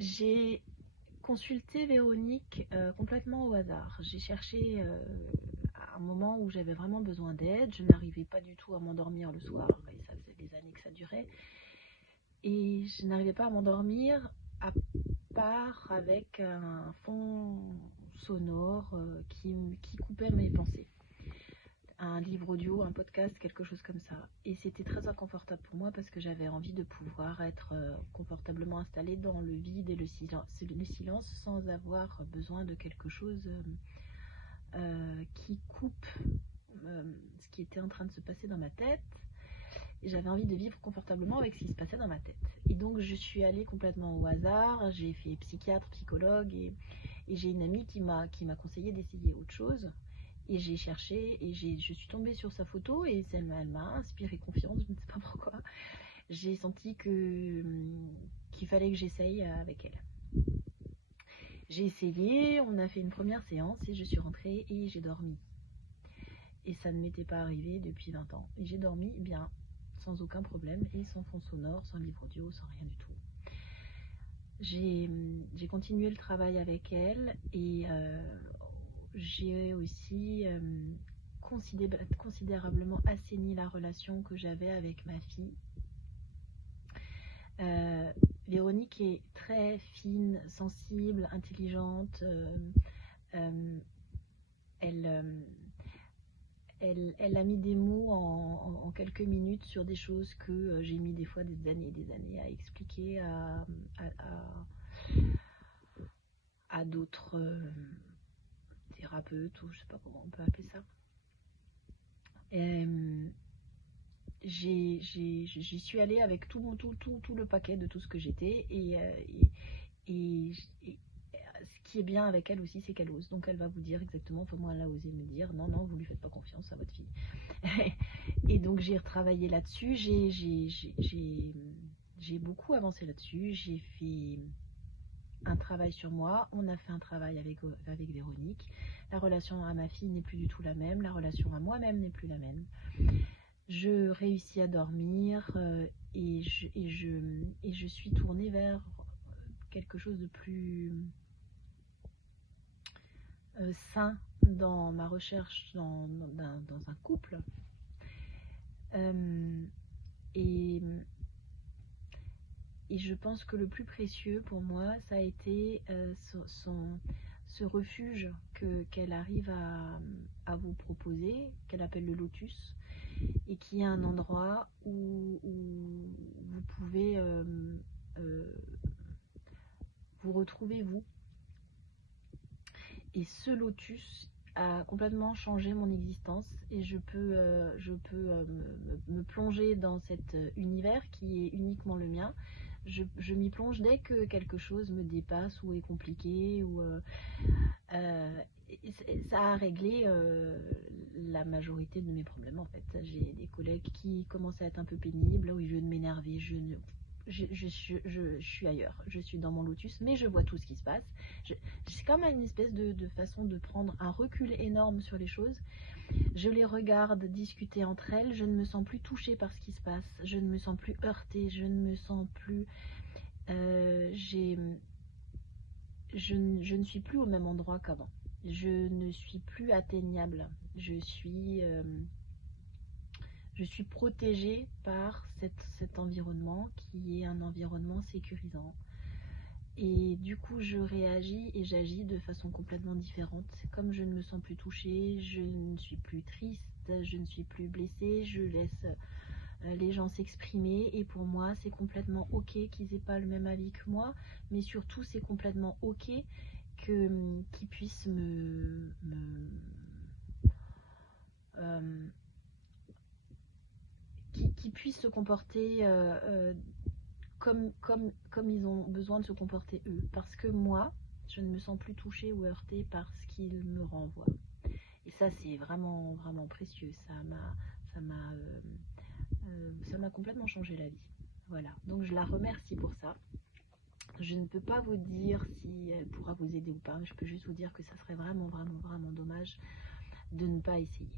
J'ai consulté Véronique complètement au hasard. J'ai cherché à un moment où j'avais vraiment besoin d'aide. Je n'arrivais pas du tout à m'endormir le soir, et ça faisait des années que ça durait. Et je n'arrivais pas à m'endormir à part avec un fond sonore qui coupait mes pensées. Un livre audio, un podcast, quelque chose comme ça. Et c'était très inconfortable pour moi parce que j'avais envie de pouvoir être confortablement installée dans le vide et le silence sans avoir besoin de quelque chose qui coupe ce qui était en train de se passer dans ma tête. Et j'avais envie de vivre confortablement avec ce qui se passait dans ma tête. Et donc je suis allée complètement au hasard, j'ai fait psychiatre, psychologue et j'ai une amie qui m'a conseillé d'essayer autre chose. Et j'ai cherché et je suis tombée sur sa photo et elle m'a inspiré confiance, je ne sais pas pourquoi. J'ai senti qu'il fallait que j'essaye avec elle. J'ai essayé, on a fait une première séance et je suis rentrée et j'ai dormi. Et ça ne m'était pas arrivé depuis 20 ans. Et j'ai dormi bien, sans aucun problème et sans fond sonore, sans livre audio, sans rien du tout. J'ai continué le travail avec elle et j'ai aussi considérablement assaini la relation que j'avais avec ma fille. Véronique est très fine, sensible, intelligente. Elle a mis des mots en quelques minutes sur des choses que j'ai mis des fois des années et des années à expliquer à d'autres thérapeutes, ou je sais pas comment on peut appeler ça. J'y suis allée avec tout le paquet de tout ce que j'étais et ce qui est bien avec elle aussi, c'est qu'elle ose. Donc elle va vous dire exactement comment elle a osé me dire non, vous lui faites pas confiance à votre fille. Et donc j'ai retravaillé là-dessus, j'ai beaucoup avancé là-dessus, j'ai fait un travail sur moi, on a fait un travail avec Véronique. La relation à ma fille n'est plus du tout la même, la relation à moi-même n'est plus la même. Je réussis à dormir et je suis tournée vers quelque chose de plus sain dans ma recherche dans un couple. Et je pense que le plus précieux pour moi, ça a été ce refuge qu'elle arrive à vous proposer, qu'elle appelle le Lotus, et qui est un endroit où vous pouvez vous retrouver vous. Et ce Lotus a complètement changé mon existence et je peux me plonger dans cet univers qui est uniquement le mien. Je m'y plonge dès que quelque chose me dépasse ou est compliqué ou ça a réglé la majorité de mes problèmes en fait. J'ai des collègues qui commencent à être un peu pénibles, au lieu de m'énerver, je suis ailleurs, je suis dans mon Lotus, mais je vois tout ce qui se passe. C'est comme une espèce de façon de prendre un recul énorme sur les choses. Je les regarde discuter entre elles, je ne me sens plus touchée par ce qui se passe, je ne me sens plus heurtée, je ne me sens plus... je ne suis plus au même endroit qu'avant. Je ne suis plus atteignable. Je suis protégée par cet environnement qui est un environnement sécurisant. Et du coup, je réagis et j'agis de façon complètement différente. Comme je ne me sens plus touchée, je ne suis plus triste, je ne suis plus blessée, je laisse les gens s'exprimer. Et pour moi, c'est complètement ok qu'ils n'aient pas le même avis que moi, mais surtout, c'est complètement ok qu'ils puissent qu'ils puissent se comporter comme ils ont besoin de se comporter eux. Parce que moi, je ne me sens plus touchée ou heurtée par ce qu'ils me renvoient. Et ça, c'est vraiment, vraiment précieux. Ça m'a complètement changé la vie. Voilà. Donc, je la remercie pour ça. Je ne peux pas vous dire si elle pourra vous aider ou pas. Je peux juste vous dire que ça serait vraiment, vraiment, vraiment dommage de ne pas essayer.